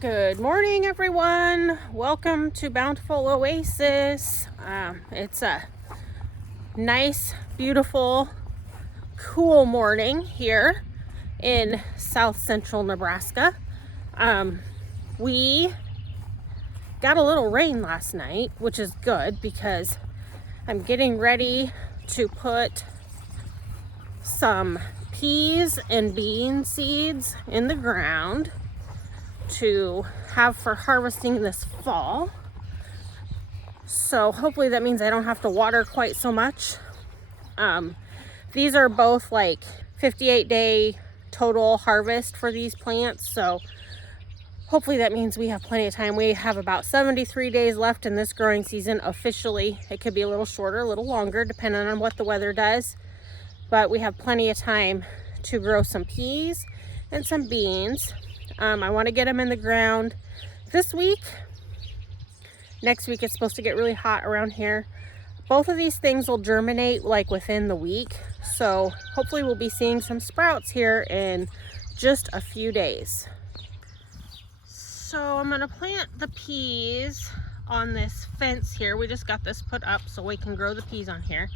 Good morning, everyone. Welcome to Bountiful Oasis. It's a nice, beautiful, cool morning here in south central Nebraska. We got a little rain last night, which is good because I'm getting ready to put some peas and bean seeds in the ground to have for harvesting this fall. So hopefully that means I don't have to water quite so much. These are both like 58-day total harvest for these plants, so hopefully that means we have plenty of time. We have about 73 days left in this growing season officially. It could be a little shorter, a little longer, depending on what the weather does, but we have plenty of time to grow some peas and some beans. I want to get them in the ground this week. Next week it's supposed to get really hot around here. Both of these things will germinate like within the week, so hopefully we'll be seeing some sprouts here in just a few days. So I'm going to plant the peas on this fence here. We just got this put up so we can grow the peas on here.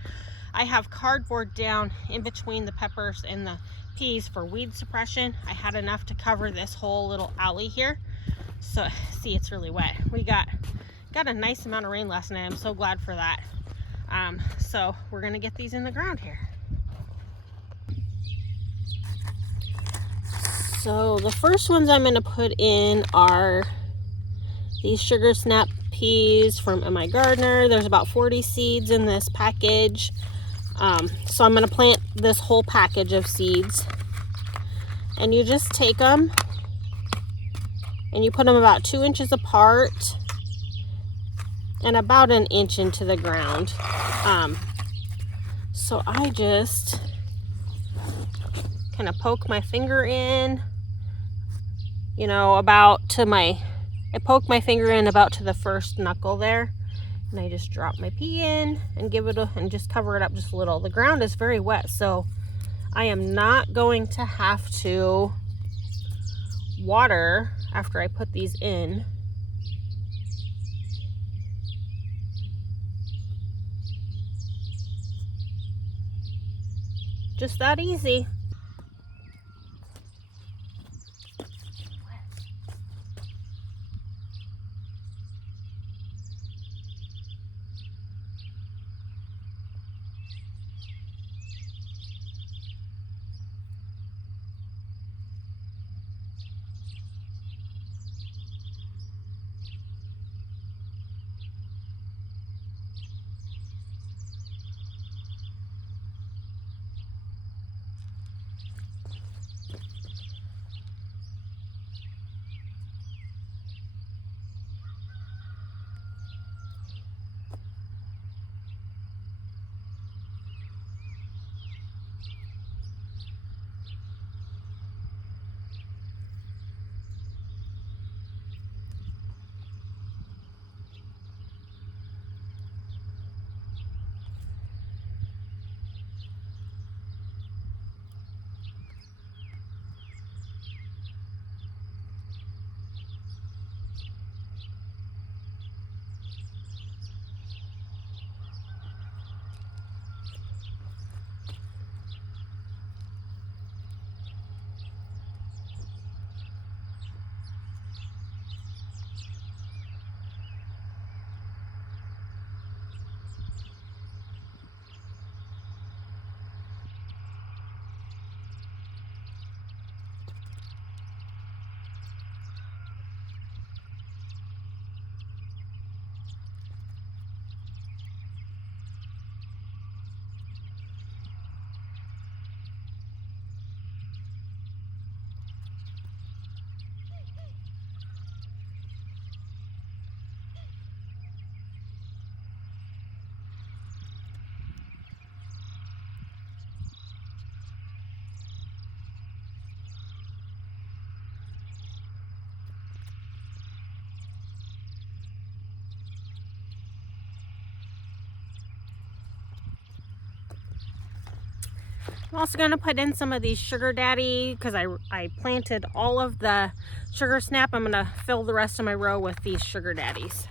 I have cardboard down in between the peppers and the peas for weed suppression. I had enough to cover this whole little alley here. So see, it's really wet. We got a nice amount of rain last night. I'm so glad for that. So we're gonna get these in the ground here. So the first ones I'm gonna put in are these sugar snap peas from My Gardener. There's about 40 seeds in this package. So I'm going to plant this whole package of seeds, and you just take them and you put them about 2 inches apart and about an inch into the ground. So I just kind of poke my finger in, I poke my finger in about to the first knuckle there. And I just drop my pea in and and just cover it up just a little. The ground is very wet, so I am not going to have to water after I put these in. Just that easy. I'm also going to put in some of these Sugar Daddy because I planted all of the Sugar Snap. I'm going to fill the rest of my row with these Sugar Daddies.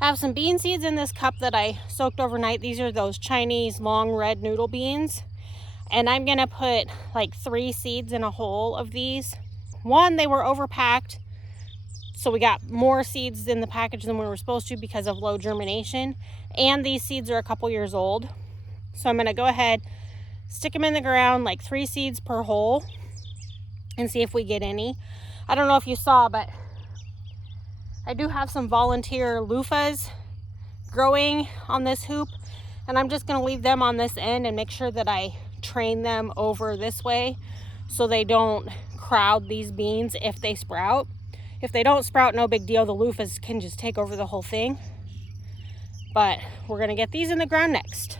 I have some bean seeds in this cup that I soaked overnight. These are those Chinese long red noodle beans. And I'm gonna put like 3 seeds in a hole of these. One, they were overpacked, so we got more seeds in the package than we were supposed to because of low germination. And these seeds are a couple years old. So I'm gonna go ahead, stick them in the ground, like 3 seeds per hole, and see if we get any. I don't know if you saw, but I do have some volunteer loofahs growing on this hoop, and I'm just going to leave them on this end and make sure that I train them over this way so they don't crowd these beans if they sprout. If they don't sprout, no big deal. The loofahs can just take over the whole thing. But we're going to get these in the ground next.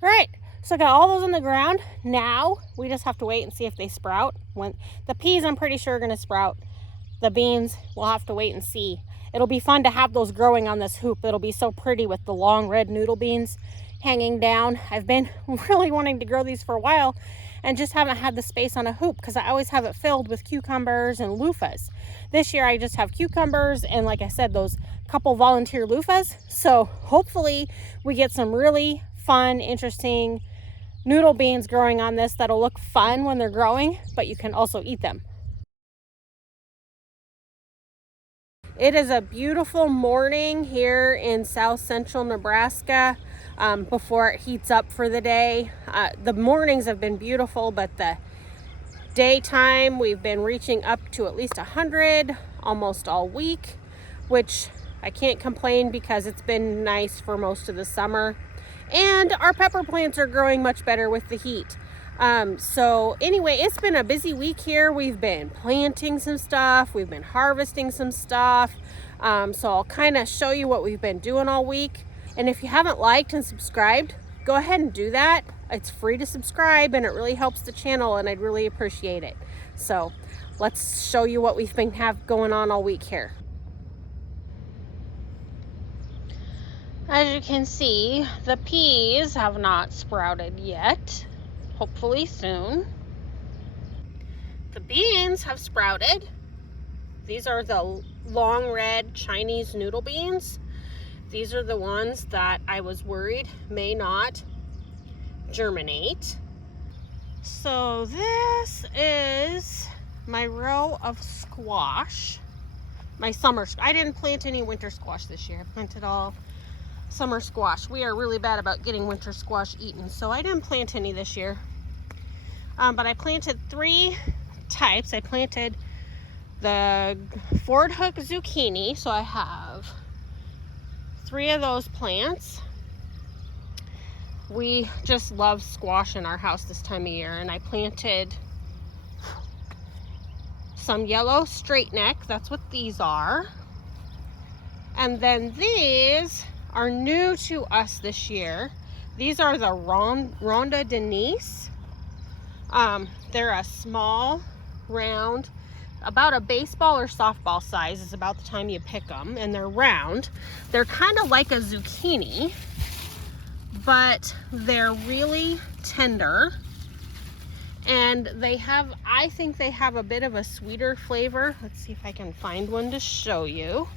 All right, so I got all those in the ground. Now we just have to wait and see if they sprout. When the peas, I'm pretty sure are going to sprout. The beans, we'll have to wait and see. It'll be fun to have those growing on this hoop. It'll be so pretty with the long red noodle beans hanging down. I've been really wanting to grow these for a while and just haven't had the space on a hoop because I always have it filled with cucumbers and loofahs. This year I just have cucumbers and, like I said, those couple volunteer loofahs. So hopefully we get some really fun, interesting noodle beans growing on this that'll look fun when they're growing, but you can also eat them. It is a beautiful morning here in south central Nebraska before it heats up for the day. The mornings have been beautiful, but the daytime we've been reaching up to at least 100 almost all week, which I can't complain because it's been nice for most of the summer. And our pepper plants are growing much better with the heat. So anyway, it's been a busy week here. We've been planting some stuff. We've been harvesting some stuff. So I'll kind of show you what we've been doing all week. And if you haven't liked and subscribed, go ahead and do that. It's free to subscribe and it really helps the channel and I'd really appreciate it. So let's show you what we've been going on all week here. As you can see, the peas have not sprouted yet. Hopefully soon. The beans have sprouted. These are the long red Chinese noodle beans. These are the ones that I was worried may not germinate. So this is my row of squash. My summer, I didn't plant any winter squash this year. I planted all summer squash. We are really bad about getting winter squash eaten, so I didn't plant any this year. But I planted 3 types. I planted the Fordhook Zucchini, so I have 3 of those plants. We just love squash in our house this time of year, and I planted some yellow straightneck. That's what these are. And then these are new to us this year. These are the Ronde de Nice. They're a small, round, about a baseball or softball size is about the time you pick them, and they're round. They're kind of like a zucchini, but they're really tender, and they have, I think they have a bit of a sweeter flavor. Let's see if I can find one to show you.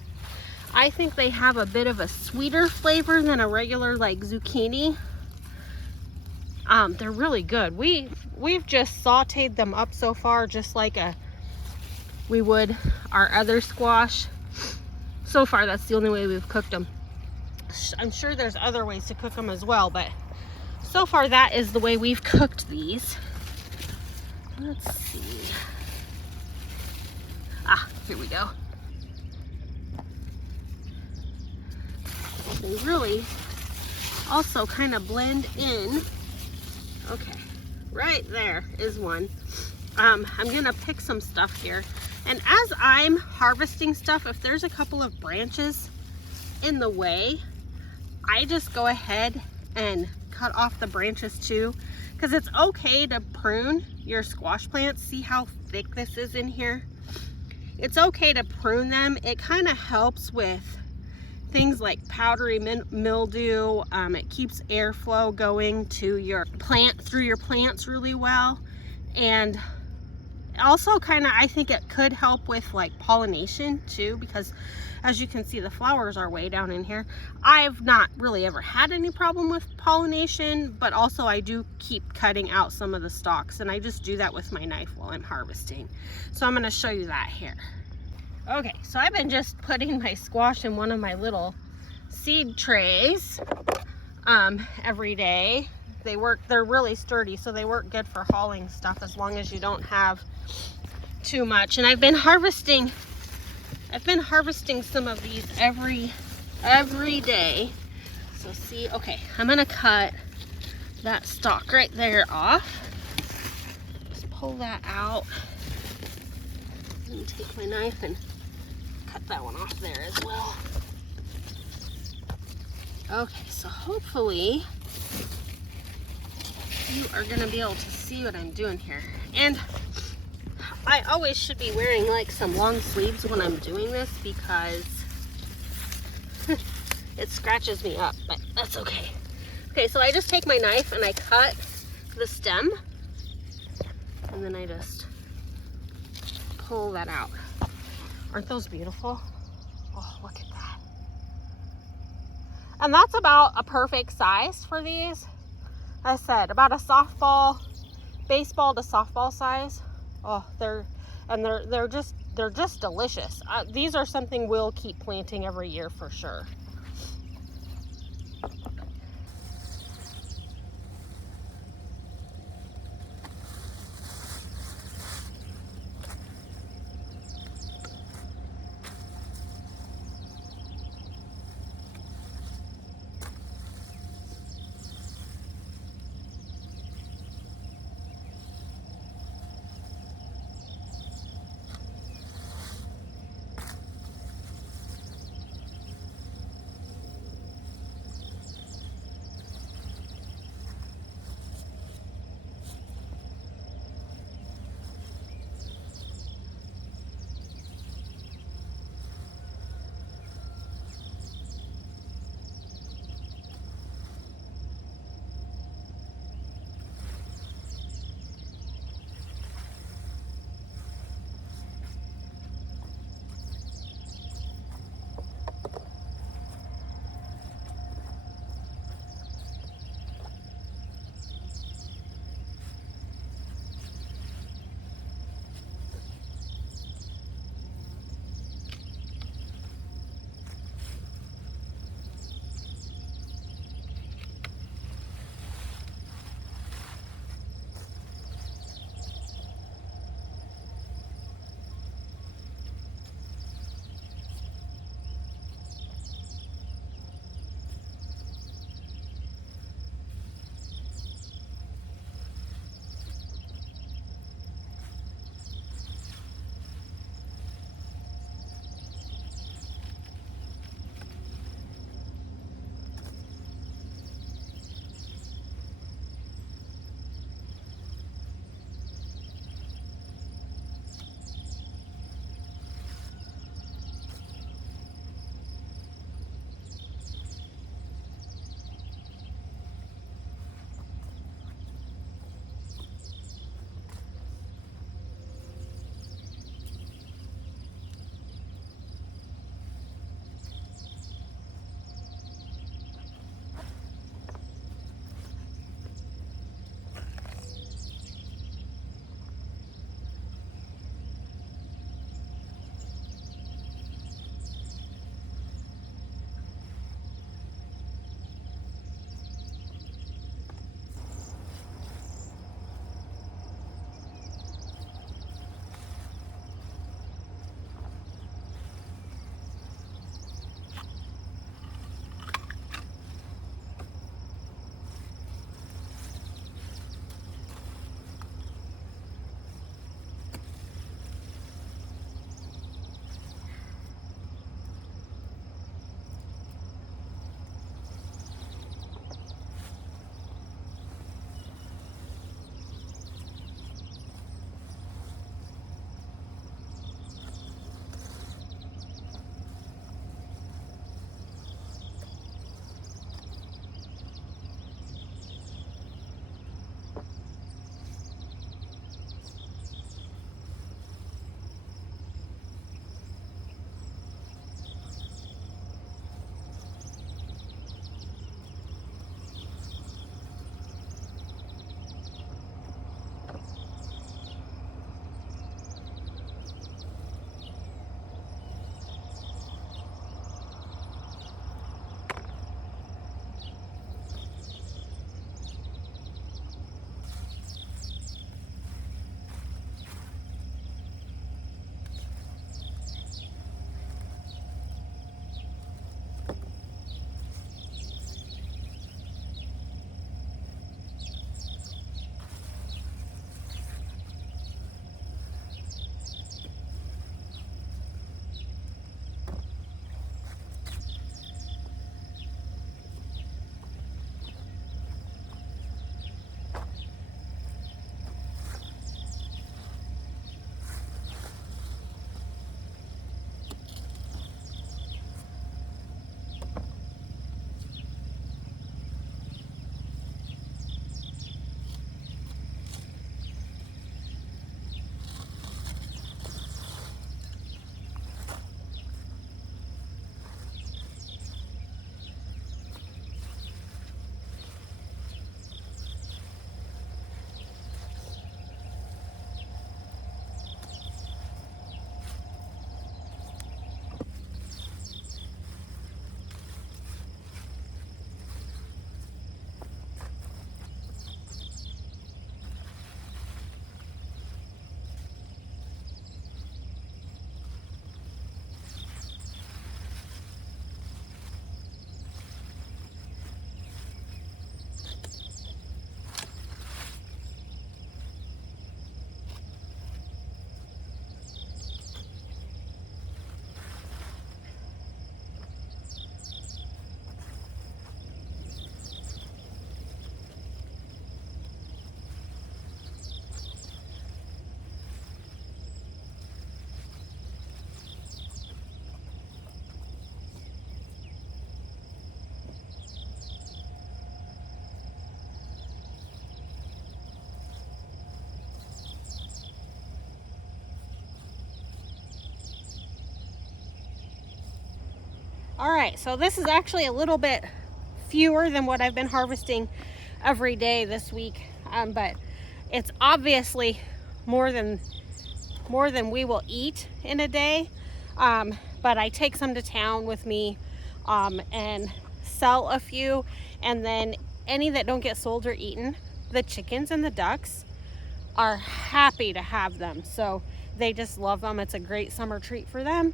I think they have a bit of a sweeter flavor than a regular like zucchini. They're really good. We've just sauteed them up so far, just like we would our other squash. So far, that's the only way we've cooked them. I'm sure there's other ways to cook them as well, but so far that is the way we've cooked these. Let's see. Here we go. They really also kind of blend in. Okay, right there is one. I'm gonna pick some stuff here, and as I'm harvesting stuff, if there's a couple of branches in the way, I just go ahead and cut off the branches too, because it's okay to prune your squash plants. See how thick this is in here? It's okay to prune them. It kind of helps with things like powdery mildew. It keeps airflow going to your plant, through your plants really well. And also kind of, I think it could help with like pollination too, because as you can see, the flowers are way down in here. I've not really ever had any problem with pollination, but also I do keep cutting out some of the stalks, and I just do that with my knife while I'm harvesting. So I'm gonna show you that here. Okay, so I've been just putting my squash in one of my little seed trays every day. They're really sturdy, so they work good for hauling stuff as long as you don't have too much. And I've been harvesting some of these every day. So see, okay, I'm gonna cut that stalk right there off. Just pull that out. And take my knife and cut that one off there as well. Okay, so hopefully you are gonna be able to see what I'm doing here. And I always should be wearing like some long sleeves when I'm doing this, because it scratches me up, but that's okay. Okay, so I just take my knife and I cut the stem, and then I just pull that out. Aren't those beautiful? Oh, look at that. And that's about a perfect size for these. I said about a softball, baseball to softball size. Oh, and they're just delicious. These are something we'll keep planting every year for sure. All right, so this is actually a little bit fewer than what I've been harvesting every day this week, but it's obviously more than we will eat in a day. But I take some to town with me and sell a few, and then any that don't get sold or eaten, the chickens and the ducks are happy to have them, so they just love them. It's a great summer treat for them,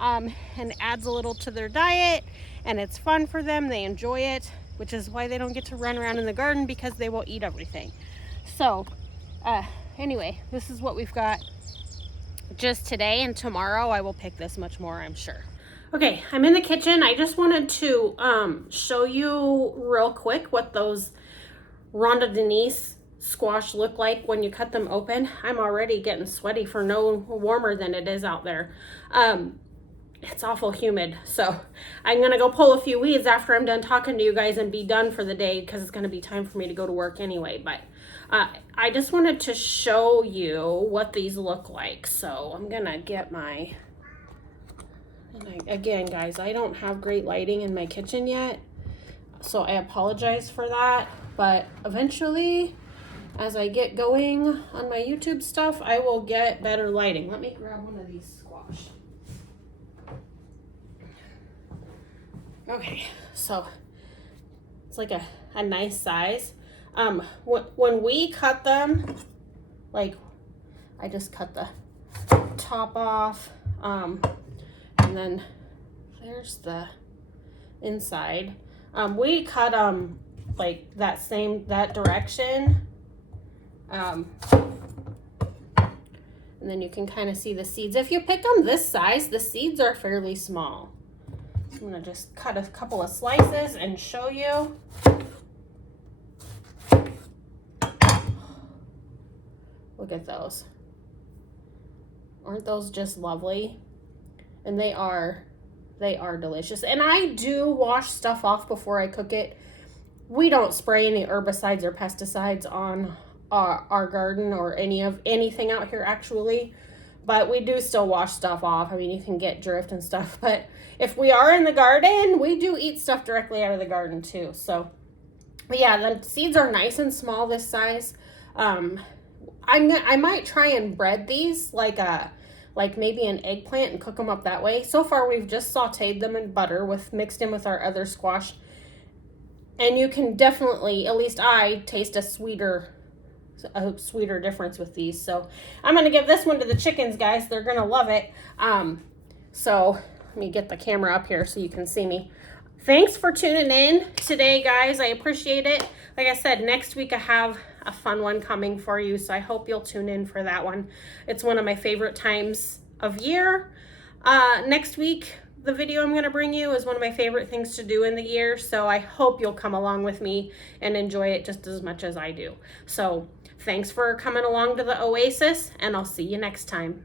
and adds a little to their diet, and it's fun for them. They enjoy it, which is why they don't get to run around in the garden, because they will eat everything. So anyway, this is what we've got just today, and tomorrow I will pick this much more, I'm sure. Okay, I'm in the kitchen. I just wanted to show you real quick what those Ronde de Nice squash look like when you cut them open. I'm already getting sweaty for no warmer than it is out there. It's awful humid, so I'm gonna go pull a few weeds after I'm done talking to you guys and be done for the day, because it's gonna be time for me to go to work anyway. But I just wanted to show you what these look like. So I'm gonna get my, again guys, I don't have great lighting in my kitchen yet, so I apologize for that, but eventually as I get going on my YouTube stuff, I will get better lighting. Let me grab one of these squash. Okay, so it's like a nice size. When we cut them, like I just cut the top off, and then there's the inside. We cut them like that direction. And then you can kind of see the seeds. If you pick them this size, the seeds are fairly small. I'm gonna just cut a couple of slices and show you. Look at those. Aren't those just lovely? And they are delicious. And I do wash stuff off before I cook it. We don't spray any herbicides or pesticides on our garden or anything out here actually, but we do still wash stuff off. I mean, you can get drift and stuff, but if we are in the garden, we do eat stuff directly out of the garden too. So but yeah, the seeds are nice and small this size. I might try and bread these like maybe an eggplant and cook them up that way. So far we've just sauteed them in butter mixed in with our other squash, and you can definitely, at least I taste a sweeter difference with these. So I'm gonna give this one to the chickens, guys. They're gonna love it. So let me get the camera up here so you can see me. Thanks for tuning in today, guys. I appreciate it. Like I said, next week I have a fun one coming for you, so I hope you'll tune in for that one. It's one of my favorite times of year. Next week, the video I'm going to bring you is one of my favorite things to do in the year, so I hope you'll come along with me and enjoy it just as much as I do. So thanks for coming along to the Oasis, and I'll see you next time.